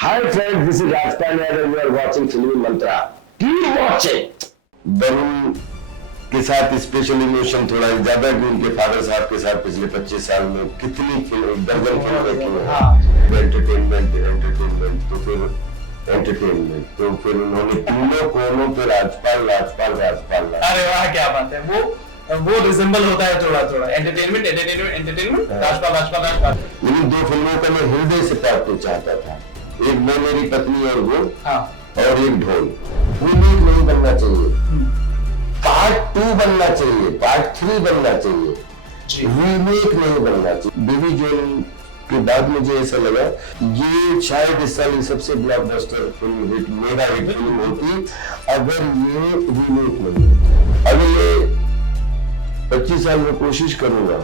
Hi friends, this is Rajpal Yadav. You are watching Filmy Mantra. Keep watching. Varun के साथ special emotion थोड़ा ज्यादा भी उनके फादर साहब के साथ पिछले 25 साल में कितनी फिल्म दर्जन फिल्में की हैं। एंटरटेनमेंट तो फिर एंटरटेनमेंट तो फिर उन्होंने तीनों कोनों पे राजपाल राजपाल राजपाल। अरे वाह क्या बात है। वो रिजेंबल होता है थोड़ा थोड़ा एंटरटेनमेंट राजपाल राजपाल राजपाल। लेकिन दो फिल्मों का मैं हृदय से पार्ट चाहता था, एक वो मेरी पत्नी और वो, और एक ढोल। रीमेक नहीं बनना चाहिए, पार्ट 2 बनना चाहिए, पार्ट 3 बनना चाहिए, रीमेक नहीं बनना चाहिए। बेबी जॉन के बाद मुझे ऐसा लगा ये शायद इस साल सबसे blockbuster film hit, mega hit film होती अगर ये रीमेक नहीं। अगर ये 25 साल में कोशिश करूंगा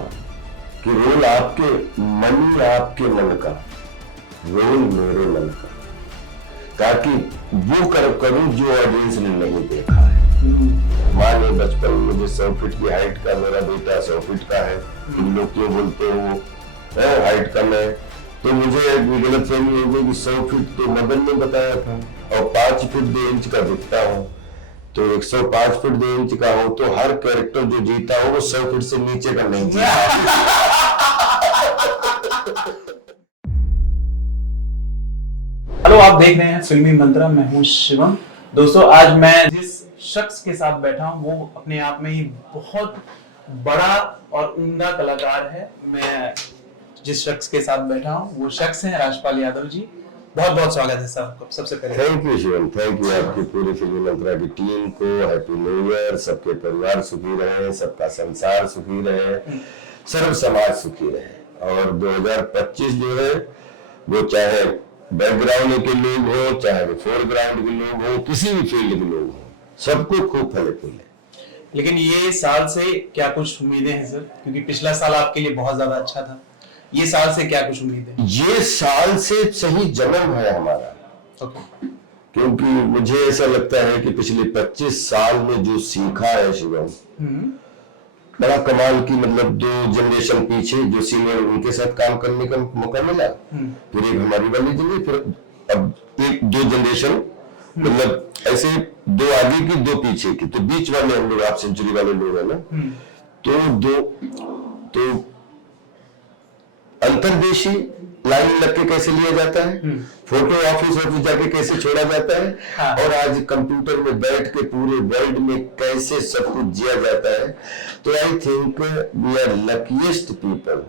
कि रोल आपके मन, आपके मन का रोल मेरे मन का, ताकि वो करूं जो ऑडियंस ने नहीं देखा है। माने बचपन में मुझे 100 फीट की हाइट का, मेरा बेटा 100 फीट का है, लोग क्यों बोलते हैं वो हाइट कम है, तो मुझे गलत फहमी हो गई कि 100 फीट तो मदन ने बताया था और 5 फीट 2 इंच का दिखता हूँ, तो 105 फीट 2 इंच का हो तो हर कैरेक्टर जो जीता हो वो 100 फीट से नीचे का नहीं जीता। हेलो, आप देख रहे हैं फिल्मी मंत्रा। मैं हूं शिवम। दोस्तों, आज मैं जिस शख्स के साथ बैठा हूं वो अपने आप में ही बहुत बड़ा और उम्दा कलाकार है। मैं जिस शख्स के साथ बैठा हूं वो शख्स है राजपाल यादव जी। बहुत बहुत स्वागत है सर आपको। सबसे पहले thank you Shivam, thank you आपकी पूरी फिल्मी मंत्रा की टीम को। Happy new year. सबके परिवार सुखी रहे, सबका संसार सुखी रहे, सर्व समाज सुखी रहे। और 2025 जो है वो चाहे बैकग्राउंड के लोग हो, चाहे वो फोरग्राउंड के लोग हो, किसी भी फील्ड के लोग हो, सबको खूब फले फूले। लेकिन ये साल से क्या कुछ उम्मीदें हैं सर? क्योंकि पिछला साल आपके लिए बहुत ज्यादा अच्छा था, ये साल से क्या कुछ उम्मीद है? ये साल से सही जन्म है हमारा। क्योंकि मुझे ऐसा लगता है कि पिछले 25 साल में जो सीखा है शिवम, बड़ा कमाल की, मतलब 2 जनरेशन पीछे जो सीनियर उनके साथ काम करने का मौका मिला, फिर एक हमारी वाली जनरेशन, फिर अब 1-2 जनरेशन, मतलब ऐसे 2 आगे की 2 पीछे की, तो बीच वाले हम लोग आप सेंचुरी वाले लोग हैं ना, तो अंतर्देशी लाइन लग के कैसे लिया जाता है, फोटो ऑफिस जाके कैसे छोड़ा जाता है, और आज कंप्यूटर में बैठ के पूरे वर्ल्ड में कैसे सब कुछ जिया जाता है। तो I think we are luckiest people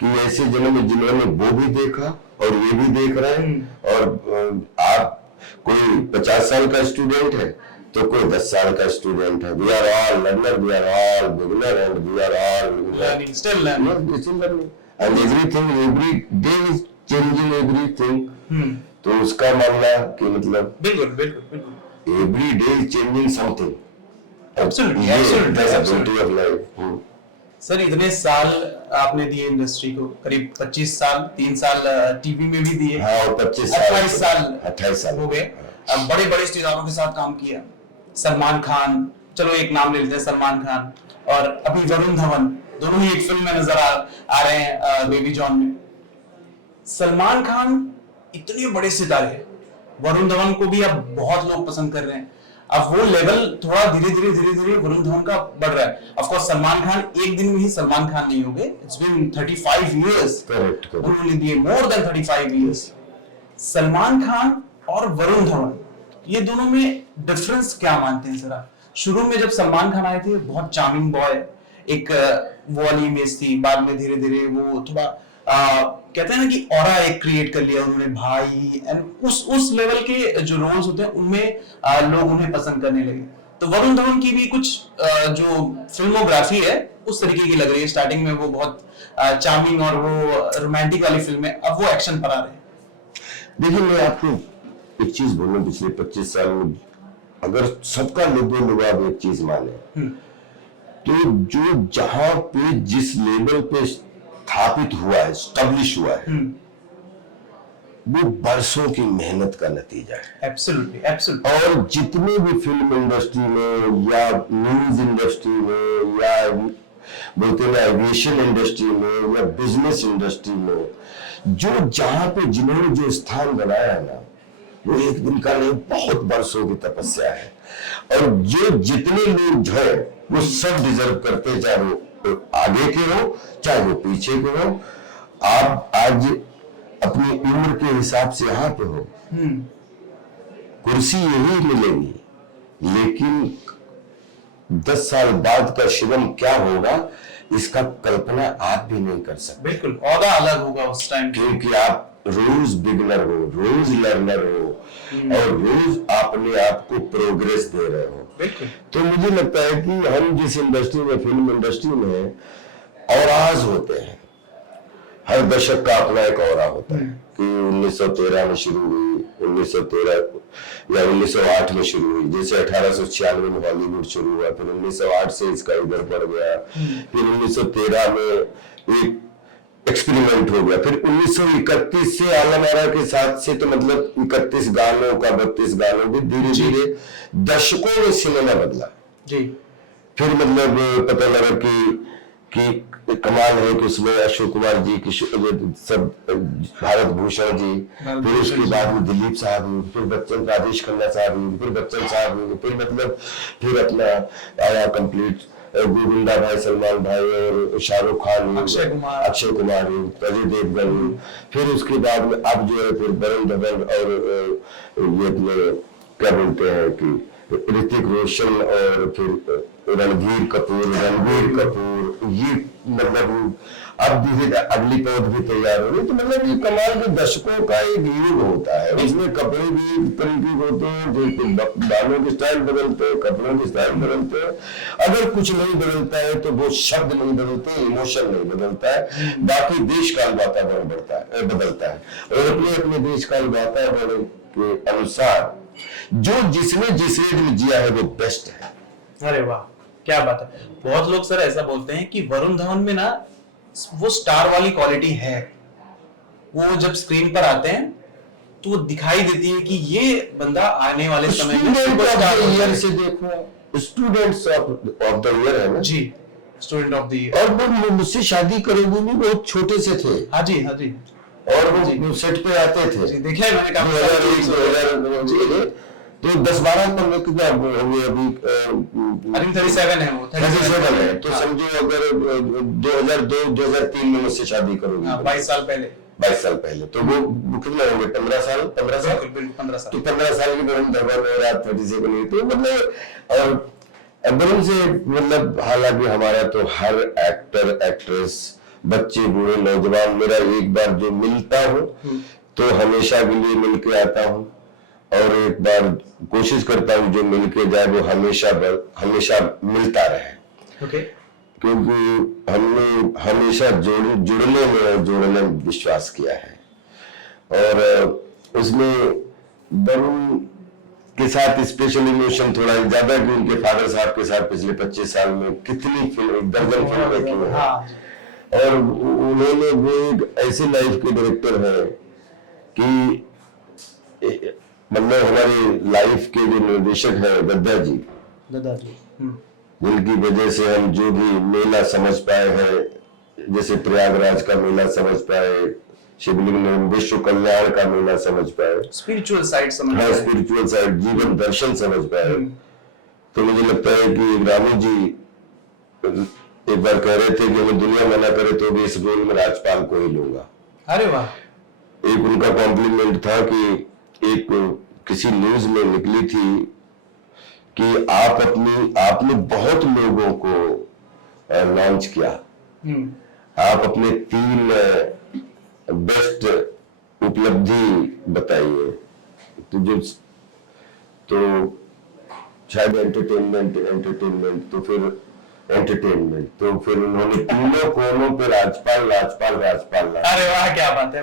कि ऐसे जन्म में जिन्होंने वो भी देखा और ये भी देख रहे हैं। और आप कोई 50 साल का स्टूडेंट है तो कोई 10 साल का स्टूडेंट है। We are all learner, we are all beginner and we are all still learning. And everything, every day is changing everything. तो उसका मानना कि मतलब बिल्कुल every day is changing something. Absolutely, That's the beauty of life. Sir, इतने साल आपने दिए इंडस्ट्री को, करीब 25 साल, 3 साल टीवी में भी दिए। हाँ, और 28 साल हो गए। बड़े बड़े स्टारों के साथ काम किया। सलमान खान, चलो एक नाम ले लेते हैं, सलमान खान, और अभी वरुण धवन, दोनों ही एक फिल्म में नजर आ रहे हैं, बेबी जॉन में। सलमान खान इतने बड़े सितारे, वरुण धवन को भी अब बहुत लोग पसंद कर रहे हैं। अब वो लेवल थोड़ा धीरे धीरे वरुण धवन का बढ़ रहा है। ऑफ कोर्स सलमान खान एक दिन में ही सलमान खान नहीं हो गए। इट्स बीन 35 इयर्स उन्होंने दिए, more than 35 years. Salman Khan और वरुण धवन, ये दोनों में डिफरेंस क्या मानते हैं जरा? शुरू में जब सलमान खान आए थे बहुत चार्मिंग बॉय, एक वो वाली इमेज थी, बाद में धीरे धीरे वो थोड़ा कहते हैं ना कि ऑरा एक क्रिएट कर लिया उन्होंने भाई, एंड उस लेवल के जो रोल्स होते हैं उनमें लोग उन्हें पसंद करने लगे। तो वरुण धवन की भी कुछ जो फिल्मोग्राफी है उस तरीके की लग रही है। स्टार्टिंग में वो बहुत चार्मिंग और वो रोमांटिक वाली फिल्म है, अब वो एक्शन पर आ रहे हैं। देखिए, मैं आपको एक चीज बोलूं, पिछले 25 साल में अगर सबका लुभाव एक चीज माने तो जो जहां पे जिस लेवल पे स्थापित हुआ है, स्टैब्लिश हुआ है, वो बरसों की मेहनत का नतीजा है। एब्सोल्युटली। और जितने भी फिल्म इंडस्ट्री में या न्यूज इंडस्ट्री में या बोलते हैं एविएशन इंडस्ट्री में या बिजनेस इंडस्ट्री में जो जहां पे जिन्होंने जो स्थान बनाया है ना, वो एक दिन का नहीं, बहुत वर्षों की तपस्या है। और जो जितने लोग हैं वो सब डिजर्व करते हैं, चाहे वो आगे के हो चाहे वो पीछे के हो। आप आज अपनी उम्र के हिसाब से यहाँ पे हो, कुर्सी यही मिलेगी, लेकिन 10 साल बाद का शिवम क्या होगा इसका कल्पना आप भी नहीं कर सकते। बिल्कुल, औदा अलग होगा उस टाइम, क्योंकि आप रोज बिगनर हो, रोज लर्नर हो और रोज अपने आप को प्रोग्रेस दे रहे हो। बिल्कुल। तो मुझे लगता है कि हम जिस इंडस्ट्री में, फिल्म इंडस्ट्री में औराज होते हैं, हर दशक का अपना एक औरा होता है कि 1913 में शुरू हुई, 1913 या 1908 में शुरू हुई, जैसे 1896 में हॉलीवुड शुरू हुआ, फिर 1908 से इसका इधर बढ़ गया, फिर 1913 में एक एक्सपेरिमेंट हो गया, फिर 1931 से आलम आरा के साथ से, तो मतलब 31 गानों का 32 गानों के धीरे धीरे दशकों में सिनेमा बदला जी। फिर मतलब पता लगा कि कमाल है कि उसमें अशोक कुमार जी की सब, भारत भूषण जी, फिर उसके बाद में दिलीप साहब हुए, फिर बच्चन, राजेश खन्ना साहब हुए, फिर बच्चन साहब हुए, फिर मतलब फिर अपना आया कंप्लीट गोविंदा भाई, सलमान भाई और शाहरुख खान, अक्षय कुमार, अजय देवगन, फिर उसके बाद में अब जो है फिर वरुण धवन और ये अपने क्या बोलते हैं कि ऋतिक रोशन और फिर रणबीर कपूर, ये मतलब अब धीरे अगली पौध भी तैयार हो रही। तो मतलब ये कमाल के दशकों का एक युग होता है, उसमें कपड़े भी एक तरीके के होते हैं, गानों के स्टाइल बदलते हैं, कपड़ों के स्टाइल बदलते हैं। अगर कुछ नहीं बदलता है तो वो शब्द नहीं बदलते, इमोशन नहीं बदलता है, बाकी देश काल वातावरण बदलता है और अपने अपने देश काल वातावरण के अनुसार जो जिसने जिस एज में जिया है वो बेस्ट है। अरे वाह, क्या बात है। बहुत लोग सर ऐसा बोलते हैं कि वरुण धवन में ना वो स्टार वाली क्वालिटी है, वो जब स्क्रीन पर आते हैं तो वो दिखाई देती है कि ये बंदा आने वाले समय में सुपरस्टार ईयर से देखो, स्टूडेंट्स ऑफ द ईयर है ना जी, स्टूडेंट ऑफ द ईयर। और वो मुझसे शादी करोगे नहीं, बहुत छोटे से थे। हाँ जी, हाँ जी। और वो सेट पे आते थे, देखा है मैंने काफी, तो 10-12 में कितना हुए अभी, 37 है वो, 37 है। तो समझो अगर 2002-2003 में मुझसे शादी करोगे, 22 साल पहले, 22 साल पहले, तो वो कितना होंगे, 15 साल। बिल्कुल 15 साल। तो 15 साल की वरुण धवन और आप 37, तो मतलब और वरुण से मतलब, हालांकि हमारा तो हर एक्टर एक्ट्रेस, बच्चे बूढ़े नौजवान, मेरा एक बार जो मिलता हूँ तो हमेशा के लिए मिल के आता हूँ, और एक बार कोशिश करता हूँ जो मिल के जाए वो हमेशा मिलता रहे। okay. क्योंकि हमने हमेशा जुड़ने में और जोड़ने में विश्वास किया है। और उसमें वरुण के साथ स्पेशल इमोशन थोड़ा ज्यादा, कि उनके फादर साहब के साथ पिछले 25 साल में कितनी फिल्म, दर्जन फिल्में की हैं। और उन्होंने वो एक ऐसे लाइफ के डायरेक्टर हैं कि मतलब हमारी लाइफ के जो निर्देशक है दद्दा जी, जिनकी वजह से हम जो भी मेला समझ पाए हैं, जैसे प्रयागराज का मेला समझ पाए, शिवलिंग में विश्व कल्याण का मेला समझ पाए, स्पिरिचुअल साइड समझ पाए, स्पिरिचुअल साइड, जीवन दर्शन समझ पाए। तो मुझे लगता है कि रामू जी एक बार कह रहे थे कि वो दुनिया मना करे तो भी इस रोल में राजपाल को ही लूंगा। अरे वाह। एक उनका कॉम्प्लीमेंट था कि एक किसी न्यूज में निकली थी कि आपने बहुत लोगों को लॉन्च किया, आप अपने 3 बेस्ट उपलब्धि बताइए, तो शायद एंटरटेनमेंट, तो फिर एंटरटेनमेंट, तो फिर उन्होंने तीनों कोनों पे राजपाल। अरे वाह, क्या बात है।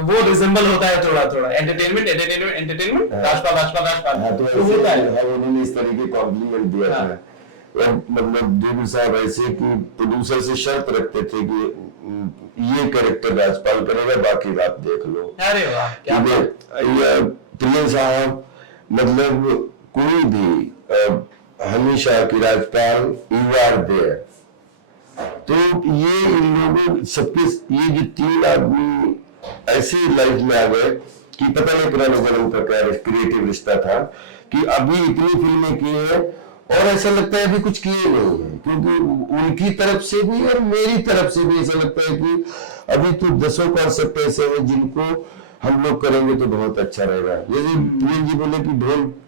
वो रिजेंबल होता है थोड़ा एंटरटेनमेंट, राजपाल। हाँ, तो होता है। उन्होंने इस तरीके कॉम्प्लीमेंट दिया था। मतलब देवी साहब ऐसे कि प्रोड्यूसर से शर्त रखते थे कि ये कैरेक्टर राजपाल करेगा, बाकी आप देख लो। अरे वाह, क्या प्रिय साहब, मतलब कोई भी हमेशा की राजपाल यू आर देयर। तो ये इन लोगों सबके, ये जो 3 आदमी ऐसी लाइफ में आ गए कि पता नहीं पुराने जन्म का क्या क्रिएटिव रिश्ता था कि अभी इतनी फिल्में की हैं और ऐसा लगता है अभी कुछ किए नहीं है, क्योंकि उनकी तरफ से भी और मेरी तरफ से भी ऐसा लगता है कि अभी तो दसों कॉन्सेप्ट ऐसे हैं जिनको हम लोग करेंगे तो बहुत अच्छा रहेगा। जैसे प्रियन जी बोले कि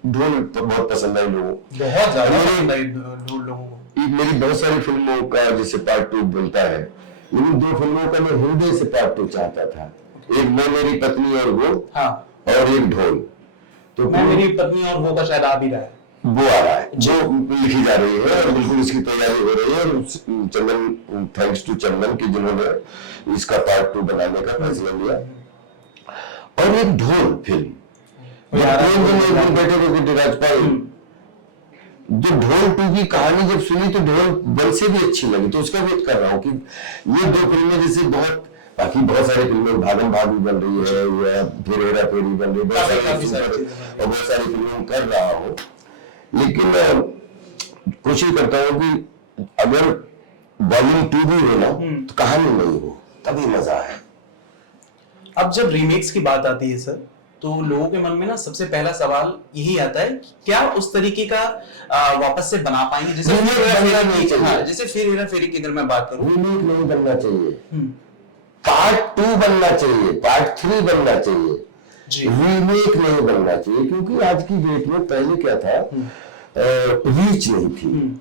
ढोल तो बहुत पसंद आई लोगों को, बहुत ज्यादा पसंद आई ढोल लोगों को। मेरी बहुत सारी फिल्मों का जैसे पार्ट 2 बनता है, लेकिन 2 फिल्मों का मैं हृदय से पार्ट 2 चाहता था। एक मैं मेरी पत्नी और वो, हाँ, और एक ढोल। तो मैं मेरी पत्नी और वो का शायद आ भी रहा है, वो आ रहा है, जो लिखी जा रही है और बिल्कुल इसकी तैयारी हो रही है। और चंदन, थैंक्स टू चंदन की जिन्होंने इसका पार्ट 2 बनाने का फैसला लिया। और एक ढोल फिल्म बैठे थे राजपाल, जो ढोल 2 की कहानी जब सुनी तो ढोल 1 से भी अच्छी लगी, तो उसका वेट कर रहा हूँ कि ये 2 फिल्में जैसे बाकी बहुत सारी फिल्में भागम भाग भी बन रही है या फिर हेरा फेरी बन रही है, बहुत सारी फिल्में कर रहा हूँ, लेकिन कोशिश करता हूँ कि अगर वॉल्यूम 2 भी हो ना तो कहानी नहीं हो, तभी मजा है। अब जब रीमेक्स की बात आती है सर, तो लोगों के मन में ना सबसे पहला सवाल यही आता है कि क्या उस तरीके का वापस से बना पाएंगे जैसे फिर हेरा फेरी की अगर मैं बात करूं, रीमेक नहीं बनना चाहिए, पार्ट 2 बनना चाहिए, पार्ट 3 बनना चाहिए, रीमेक नहीं बनना चाहिए। क्योंकि आज की डेट में पहले क्या था, रीच नहीं थी।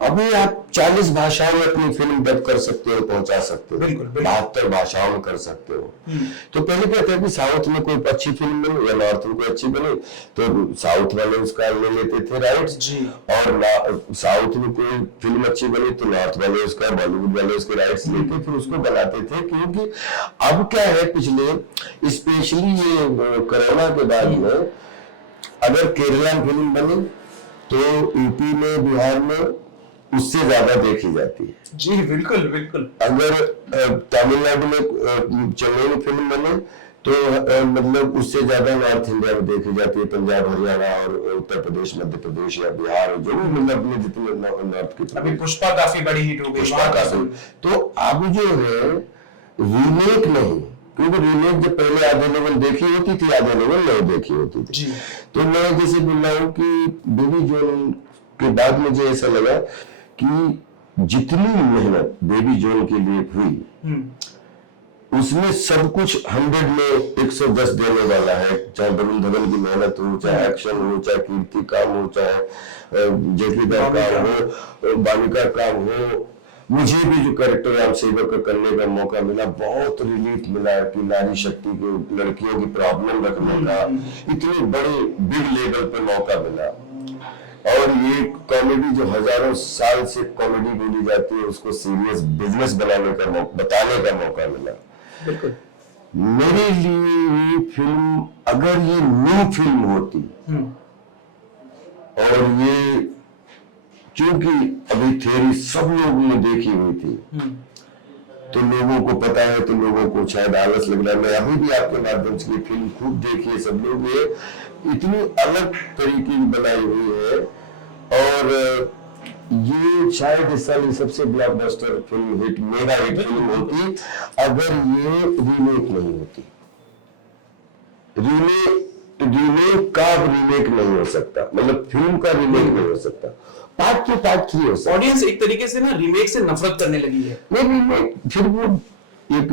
अभी आप 40 भाषाओं में अपनी फिल्म डब कर सकते हो, पहुंचा सकते हो, 72 भाषाओं में कर सकते हो। तो पहले क्या था कि साउथ में कोई अच्छी फिल्म बने या नॉर्थ में कोई अच्छी बने तो साउथ वाले उसका ले लेते थे राइट्स, और साउथ में कोई फिल्म अच्छी बनी तो नॉर्थ वाले उसका, बॉलीवुड वाले उसके राइट्स लेके फिर उसको बनाते थे। क्योंकि अब क्या है, पिछले स्पेशली ये कोरोना के बाद में अगर केरला फिल्म बनी तो यूपी में, बिहार में उससे ज्यादा देखी जाती है। जी बिल्कुल बिल्कुल। अगर तमिलनाडु में चेन्नई में फिल्म बने तो मतलब उससे ज्यादा नॉर्थ इंडिया में देखी जाती है, पंजाब, हरियाणा और उत्तर प्रदेश, मध्य प्रदेश या बिहार, जो भी मतलब अपने जितने नॉर्थ की। अभी पुष्पा काफी बड़ी हिट हो गई, पुष्पा काफी। तो अब जो है रीमेक नहीं, क्योंकि रीमेक जब पहले आधे लोगों ने देखी होती थी, आधे लोगों ने नहीं देखी होती थी। तो मैं जैसे बोल रहा हूँ कि बेबी जॉन के बाद मुझे ऐसा लगा कि जितनी मेहनत बेबी जॉन के लिए हुई उसमें सब कुछ 100 में 110 देने वाला है। चाहे वरुण धवन की मेहनत हो, चाहे एक्शन हो, चाहे कीर्ति काम हो, चाहे जेटली का काम हो, बालिका काम हो। मुझे भी जो कैरेक्टर राम सेवक का करने का मौका मिला, बहुत रिलीफ मिला कि नारी शक्ति के लड़कियों की प्रॉब्लम रखने का इतने बड़े बिग लेवल पे मौका मिला। और ये कॉमेडी जो हजारों साल से कॉमेडी बोली जाती है उसको सीरियस बिजनेस बनाने का बताने का मौका मिला। बिल्कुल। मेरे लिए ये फिल्म, अगर ये न्यू फिल्म होती और ये क्योंकि अभी थ्योरी सब लोगों ने देखी हुई थी तो लोगों को पता है, तो लोगों को शायद आलस लग रहा है। मैं अभी भी आपके माध्यम से फिल्म खूब देखिए सब लोग, ये इतनी अलग तरीके की बनाई हुई है और ये शायद इस साल सबसे blockbuster film hit, mega hit film होती अगर ये रीमेक नहीं होती। रीमेक का रीमेक नहीं हो सकता, मतलब फिल्म का रीमेक नहीं हो सकता, पार्ट 2 पार्ट 3 हो सकता। ऑडियंस एक तरीके से ना रीमेक से नफरत करने लगी है। नहीं रीमेक, फिर वो एक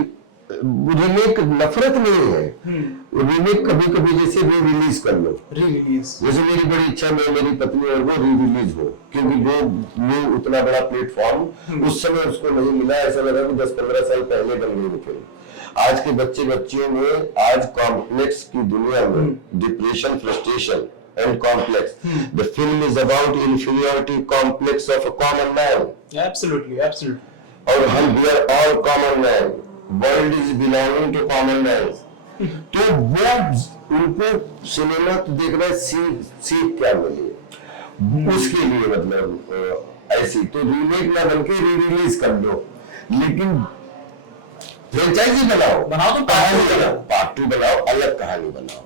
रीमेक नफरत नहीं है, रीमेक कभी कभी जैसे री रिलीज कर लो, जैसे मेरी बड़ी इच्छा मैं मेरी पत्नी और वो री रिलीज हो, क्योंकि वो उतना बड़ा प्लेटफॉर्म उस समय उसको नहीं मिला। ऐसा लगा कि 10-15 साल पहले बन गई वो फिल्म। आज के बच्चियों में आज कॉम्प्लेक्स की दुनिया में depression, frustration and complex. The film is about inferiority complex of a common man. Absolutely. और हम we are all common man. World is belonging to common man. तो वो उनको सिनेमा देखना सीख क्या मिली उसके लिए, मतलब ऐसी तो रीमेक ना बनके री रिलीज कर दो, लेकिन फ्रेंचाइजी बनाओ तो कहानी बनाओ, पार्ट 2 बनाओ, अलग कहानी बनाओ।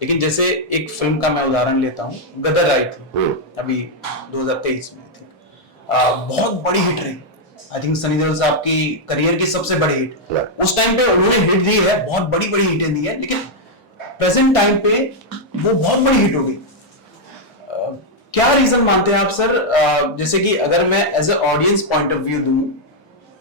लेकिन जैसे एक फिल्म का मैं उदाहरण लेता हूँ, गदर आई थी अभी 2023 में थी, बहुत बड़ी हिट रही, आई थिंक सनी देओल साहब की करियर की सबसे बड़ी हिट। उस टाइम पे उन्होंने हिट दी है, बहुत बड़ी बड़ी हिटें दी है, लेकिन प्रेजेंट टाइम पे वो बहुत बड़ी हिट हो गई। क्या रीजन मानते हैं आप सर? जैसे कि अगर मैं as a audience point of view दूं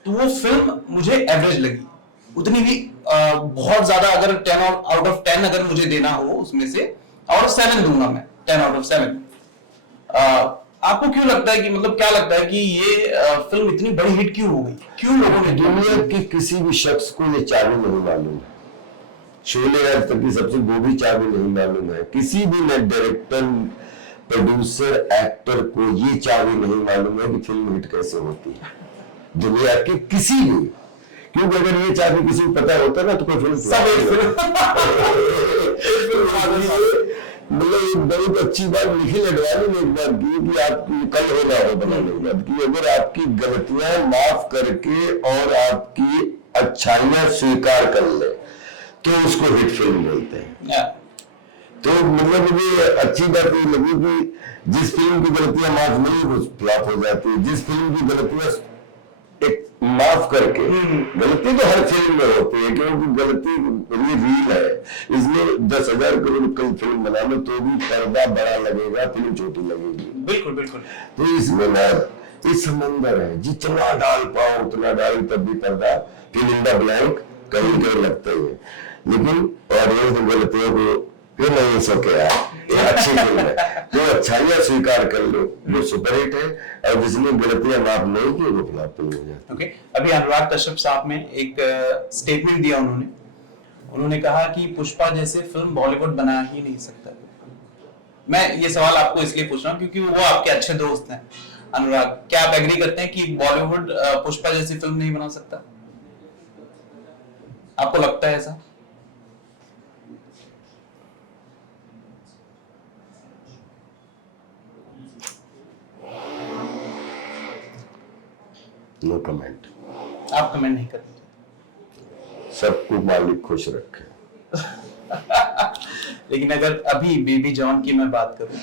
तो वो फिल्म मुझे एवरेज लगी, उतनी भी बहुत ज्यादा, अगर 10 आउट ऑफ 10 अगर मुझे देना हो उसमें से आउट ऑफ 7 दूंगा मैं, 10 आउट ऑफ 7। आपको क्यों लगता है कि, मतलब क्या लगता है कि ये फिल्म इतनी बड़ी हिट क्यों हो गई? क्यों लोगों ने? दुनिया के किसी भी शख्स को ये चाबी नहीं मालूम है, शोले आज तक की सबसे वो भी चाबी नहीं मालूम है, किसी भी न डायरेक्टर, प्रोड्यूसर, एक्टर को ये चाबी नहीं मालूम है कि फिल्म हिट कैसे होती है, दुनिया के किसी भी। क्योंकि अगर ये चाबी किसी को पता होता ना तो कोई फिल्म मतलब एक बहुत अच्छी बात निखिल अडवाणी ने एक बात की कि आप कल हो रहा हो बनाने के बाद कि अगर आपकी गलतियां माफ करके और आपकी अच्छाइयां स्वीकार कर ले तो उसको हिट फिल्म बोलते हैं। तो मतलब मुझे अच्छी बात ये लगी कि जिस फिल्म की गलतियां माफ नहीं वो फ्लॉप हो जाती है, जिस फिल्म की गलतियां एक माफ करके, गलती तो हर फिल्म में होती है क्योंकि गलती ये रील है, इसमें 10,000 करोड़ कल फिल्म बना लो तो भी पर्दा बड़ा लगेगा, फिल्म छोटी लगेगी। बिल्कुल बिल्कुल। तो इसमें ना ये समंदर है, जितना डाल पाओ उतना डाल, तब भी पर्दा फिल इन द ब्लैंक कहीं कहीं लगता ही है, लेकिन ऑडियंस गलतियों को फिर नहीं सके यार, ये अच्छी फिल्म है, जो अच्छाइयां स्वीकार कर लो वो सुपरहिट है, और जिसने गलतियां माफ नहीं की वो फ्लॉप फिल्म हो जाती है। ओके, अभी अनुराग कश्यप साहब ने एक स्टेटमेंट दिया, उन्होंने कहा कि पुष्पा जैसे फिल्म बॉलीवुड बना ही नहीं सकता। मैं ये सवाल आपको इसलिए पूछ रहा हूँ क्योंकि वो आपके अच्छे दोस्त हैं। अनुराग, क्या आप एग्री करते हैं कि बॉलीवुड पुष्पा जैसी फिल्म नहीं बना सकता? आपको लगता है ऐसा? No comment. आप कमेंट नहीं करते? सबको मालिक खुश रखे। लेकिन अगर अभी बेबी जॉन की मैं बात करूं,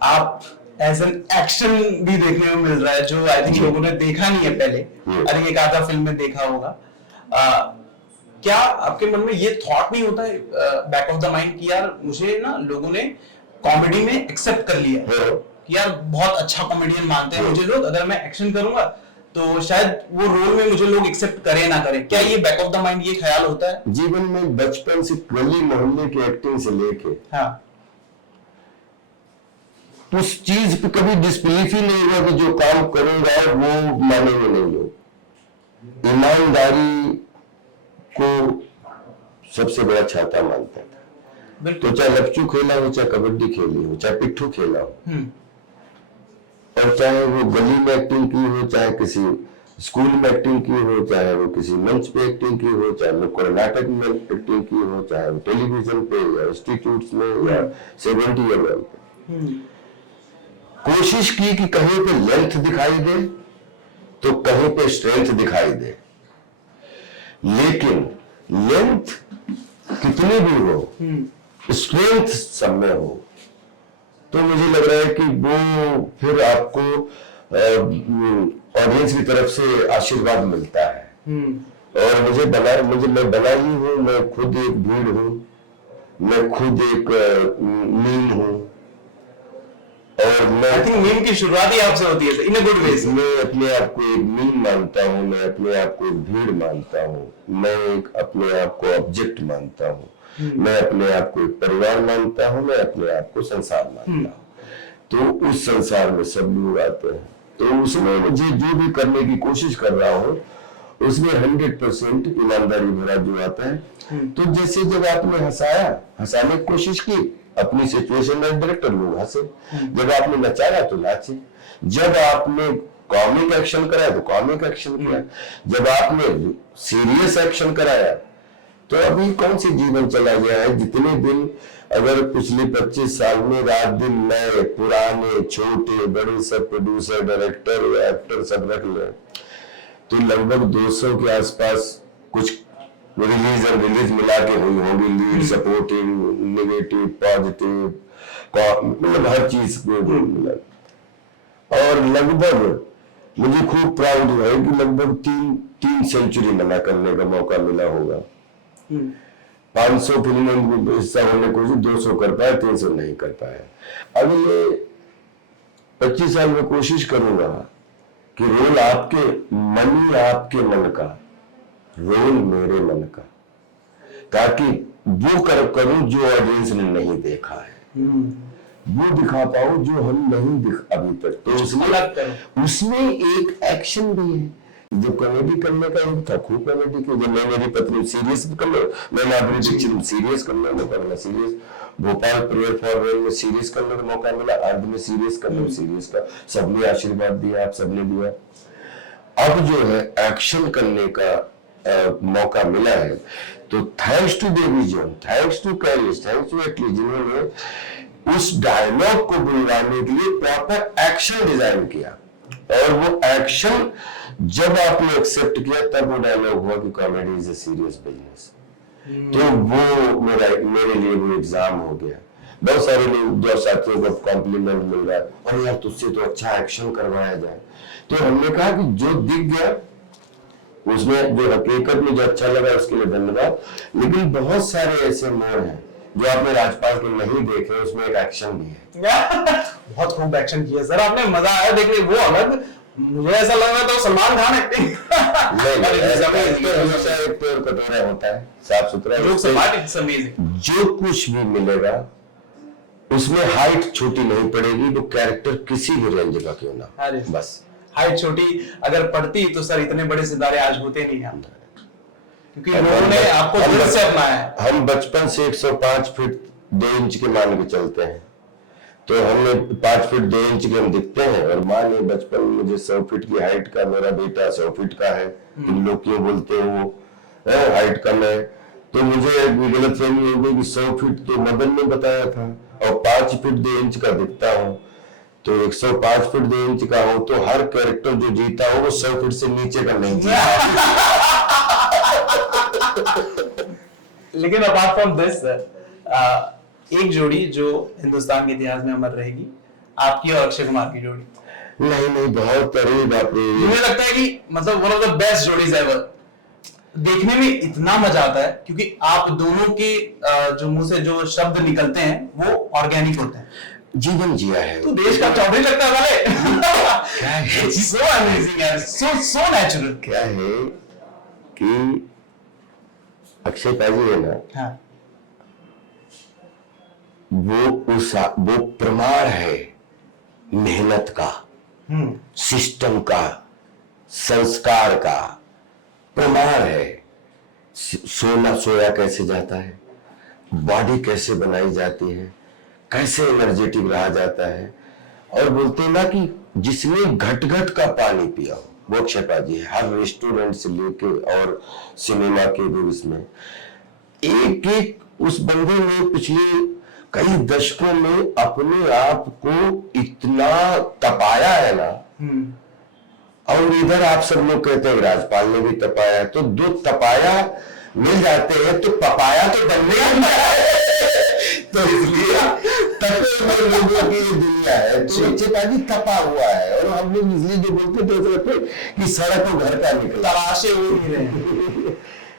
आप एज एन एक्शन भी देखने में मिल रहा है जो आई थिंक लोगों ने देखा नहीं है पहले, आई थिंक एक आधा फिल्म में देखा होगा। क्या आपके मन में ये थॉट नहीं होता है बैक ऑफ द माइंड कि यार मुझे ना लोगों ने कॉमेडी में एक्सेप्ट कर लिया कि यार बहुत अच्छा कॉमेडियन मानते हैं मुझे लोग, अगर मैं एक्शन करूंगा तो शायद वो रोल में मुझे लोग एक्सेप्ट करें ना करें? क्या ये बैक ऑफ द माइंड ये ख्याल होता है? जीवन में बचपन से गली मोहल्ले की एक्टिंग से लेके उस चीज पे कभी डिस्बिलीफ ही नहीं हुआ कि जो काम करूंगा वो मानेंगे नहीं लोग। ईमानदारी को सबसे बड़ा छाता मानता था, तो चाहे लपचू खेला हो, चाहे कबड्डी खेली हो, चाहे पिट्ठू खेला हो, और चाहे वो गली में एक्टिंग की हो, चाहे किसी स्कूल में एक्टिंग की हो, चाहे वो किसी मंच पे एक्टिंग की हो, चाहे नुक्कड़ नाटक में एक्टिंग की हो, चाहे वो टेलीविजन पे या इंस्टीट्यूट्स में या 70 ईयर पे, कोशिश की कि कहीं पे लेंथ दिखाई दे तो कहीं पे स्ट्रेंथ दिखाई दे, लेकिन लेंथ कितनी भी हो, स्ट्रेंथ सब में हो, तो मुझे लग रहा है कि वो फिर आपको ऑडियंस की तरफ से आशीर्वाद मिलता है। और मैं बना ही हूँ, मैं खुद एक भीड़ हूँ, मैं खुद एक मीम हूँ, और मैं आई थिंक मीम की शुरुआत ही आपसे होती है इन अ गुड वे। मैं अपने आप को एक मीम मानता हूँ, मैं अपने आप को एक भीड़ मानता हूँ, मैं एक अपने आप को ऑब्जेक्ट मानता हूँ, मैं अपने आप को एक परिवार मानता हूँ, मैं अपने आप को संसार मानता हूँ। तो उस संसार में सब लोग आते हैं, तो उसमें मुझे जो भी करने की कोशिश कर रहा हूँ उसमें 100% ईमानदारी भरा जो आता है। तो जैसे जब आपने हंसाने की कोशिश की, अपनी सिचुएशन में डायरेक्टर लोग हंसे, जब आपने नचाया तो नाचे, जब आपने कॉमिक एक्शन कराया तो कॉमिक एक्शन किया, जब आपने सीरियस एक्शन कराया तो अभी कौन सी जीवन चला गया है? जितने दिन अगर पिछले 25 साल में रात दिन नए पुराने छोटे बड़े सब प्रोड्यूसर डायरेक्टर या एक्टर सब रख ले तो लगभग 200 के आसपास कुछ रिलीज मिला के हुई होगी, लीड, सपोर्टिव, नेगेटिव, पॉजिटिव, मतलब हर चीज को मिला, और लगभग मुझे खूब प्राउड है कि लगभग तीन सेंचुरी मना करने का मौका मिला होगा। 500 फिल्मों में हिस्सा होने को 200 कर पाया, 300 नहीं कर पाया। अगले 25 साल में कोशिश करूंगा कि रोल आपके मन का, रोल मेरे मन का, ताकि वो करूं जो ऑडियंस ने नहीं देखा है, वो दिखा पाऊं जो हम नहीं अभी तक। तो उसमें एक एक्शन भी है। जो कॉमेडी करने का एक था, खूब कॉमेडी की। जब मैं मेरी पत्नी सीरियस कर लो, मैंने अपनी पिक्चर सीरियस करने का मौका मिला, serious Bhopal prayer for rail में सीरियस करने का मौका मिला, अर्ध में सीरियस करने में सीरियस का सबने आशीर्वाद दिया, आप सबने दिया। अब जो है एक्शन करने का मौका मिला है, तो thanks to Baby John, thanks to Kalees, thanks to Atlee, जिन्होंने उस डायलॉग को बुलवाने के लिए प्रॉपर एक्शन डिजाइन किया। और वो एक्शन जब आपने एक्सेप्ट किया तब वो डायलॉग हुआ कि comedy is a serious business. तो वो मेरे लिए वो एग्जाम हो गया। बहुत सारे लोग जो साथियों को कॉम्प्लीमेंट मिल रहा है, और यार तुझसे तो अच्छा एक्शन करवाया जाए। तो हमने कहा कि जो दिख गया उसमें, जो हकीकत में जो अच्छा लगा उसके लिए धन्यवाद। लेकिन बहुत सारे ऐसे मोड़ हैं जो आपने राजपाल के नहीं देखे, उसमें एक एक्शन भी है। बहुत खूब एक्शन किया सर आपने, मजा आया देखने। वो अलग, मुझे ऐसा लग रहा था सलमान खान एक्टिंग हमेशा एक पेड़ कटोरा होता है, साफ सुथरा। जो कुछ भी मिलेगा उसमें हाइट छोटी नहीं पड़ेगी, वो कैरेक्टर किसी भी रेंज का क्यों ना, बस हाइट छोटी अगर पड़ती तो सर इतने बड़े सितारे आज होते नहीं हैं, क्योंकि उन्होंने आपको दिल से अपनाया। हम बचपन से 105 फीट 2 इंच के मान के चलते हैं, तो हमने 5 फीट 2 इंच के हम दिखते हैं। और मान ली बचपन में मुझे 100 फीट की हाइट का, मेरा बेटा 100 फीट का है, लोग क्यों बोलते हैं वो हाइट कम है, तो मुझे गलत फहमी हो गई कि 100 फीट तो मदन ने बताया था, और 5 फीट 2 इंच का दिखता हूँ। तो 105 फीट 2 इंच का हो तो हर कैरेक्टर जो जीता हो वो 100 फीट से नीचे का नहीं जीता। लेकिन अपार्ट फ्रॉम दिस एक जोड़ी जो हिंदुस्तान के इतिहास में अमर रहेगी, आपकी और अक्षय कुमार की जोड़ी। नहीं बहुत करीब आपने, मुझे लगता है कि मतलब one of the best जोड़ीज ever. देखने में इतना मजा आता है क्योंकि आप दोनों के जो मुंह से जो शब्द निकलते हैं वो ऑर्गेनिक होते हैं। जीवन जिया है तो देश का चौधरी लगता है वाले। So amazing यार, so natural। क्या है कि अक्षय पाजी है ना, हाँ। वो प्रमाण है मेहनत का, सिस्टम का, संस्कार का प्रमाण है। सोया कैसे जाता है, बॉडी कैसे बनाई जाती है, कैसे एनर्जेटिक रहा जाता है। और बोलते हैं ना कि जिसने घट घट का पानी पिया हो वो अक्षय पाजी है। हर रेस्टोरेंट से लेके और सिनेमा के भी इसमें एक एक उस बंदे ने पिछले कई दशकों में अपने आप को इतना तपाया है ना। और इधर आप सब लोग कहते हैं राजपाल ने भी तपाया, तो दो तपाया मिल जाते हैं तो पपाया तो बनने है। तो इसलिए तपे हुए लोगों की दुनिया है, तो अक्षय पाजी तपा हुआ है। और हम लोग इसलिए जो बोलते थे कि सड़क को घर का निकला, तलाशे हो नहीं रहे।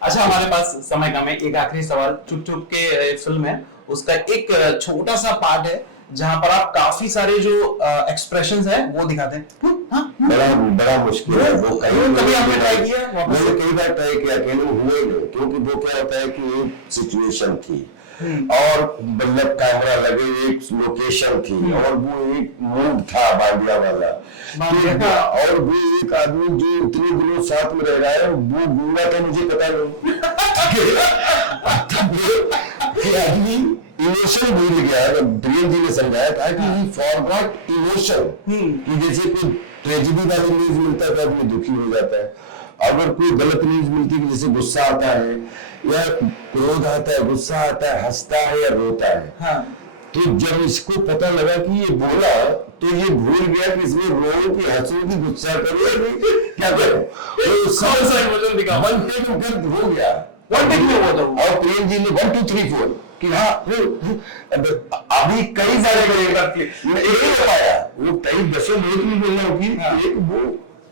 अच्छा, हमारे पास समय कम है, एक आखिरी सवाल। चुप चुप के फिल्म है, उसका एक छोटा सा पार्ट है जहां पर आप काफी सारे जो एक्सप्रेशंस हैं वो दिखाते हैं। बड़ा मुश्किल है वो। कभी आपने ट्राई किया? मैंने कई बार ट्राई किया, अकेले हुए नहीं, क्योंकि वो क्या होता है कि एक सिचुएशन थी और मतलब कैमरा लगे, एक लोकेशन थी और वो एक मूड था बांडिया वाला, और वो एक आदमी जो इतने दिनों साथ में रह रहा है वो गूंगा था, मुझे पता नहीं आदमी इमोशन भूल गया। प्रियम जी ने समझाया था कि ही फॉरगॉट इमोशन, कि जैसे कोई ट्रेजेडी वाली न्यूज मिलता है तो आदमी दुखी हो जाता है, अगर कोई गलत न्यूज मिलती है जैसे गुस्सा आता है या क्रोध आता है, गुस्सा आता है, हंसता है या रोता है। हाँ। तो जब इसको पता लगा कि ये बोला तो ये भूल गया कि इसमें रो कि हंसू की गुस्सा करो क्या करो, हो गया और प्रेम जी ने 1 2 3 4 कि हाँ अभी कई सारे नहीं हो पाया, वो कई दसों मिनट में बोलना होगी। एक वो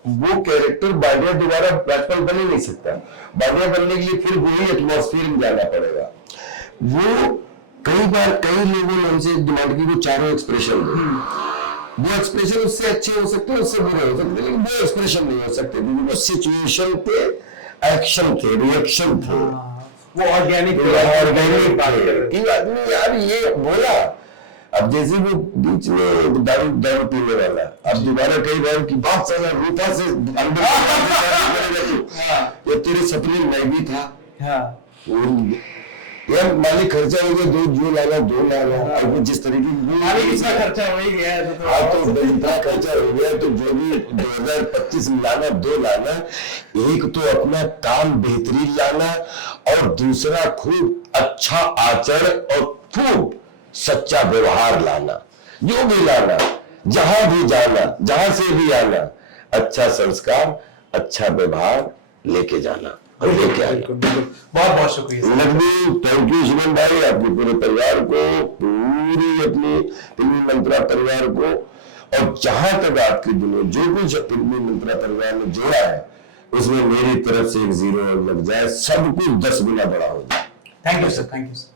वो कैरेक्टर बांडिया दोबारा राजपाल बन ही नहीं सकता। बांडिया बनने के लिए फिर वही एटमॉस्फेयर में जाना पड़ेगा। वो कई बार कई लोगों ने हमसे डिमांड की वो चारों एक्सप्रेशन दे। वो एक्सप्रेशन उससे अच्छे हो सकते हैं, उससे बुरे हो सकते हैं, लेकिन वो एक्सप्रेशन नहीं हो सकते क्योंकि वो सिचुएशन थे, एक्शन थे, रिएक्शन थे, वो ऑर्गेनिक कि आदमी यार ये बोला। अब जैसे वो बीच में दारू पीने वाला, अब दोबारा कई बार की बात साला रूपा से ये तेरे सपने में भी था। यार मालिक खर्चा हो गया, दो जो लाना दो लाना, और जिस तरीके की खर्चा हो ही गया तो इतना खर्चा हो गया, तो जो भी 2025 में लाना दो लाना। एक तो अपना काम बेहतरीन लाना और दूसरा खूब अच्छा आचरण और खूब सच्चा व्यवहार लाना। जो भी लाना, जहां भी जाना, जहां से भी आना, अच्छा संस्कार अच्छा व्यवहार लेके जाना और लेके आना। बहुत बहुत शुक्रिया। थैंक यू सुमन भाई, आपके पूरे परिवार को, पूरी अपनी फिल्मी मंत्रा परिवार को, और जहां तक आपकी दुनिया जो कुछ फिल्मी मंत्रा परिवार ने जोड़ा है उसमें मेरी तरफ से एक 0 लग जाए, सब कुछ 10 गुना बड़ा हो जाए। Thank you sir, thank you sir.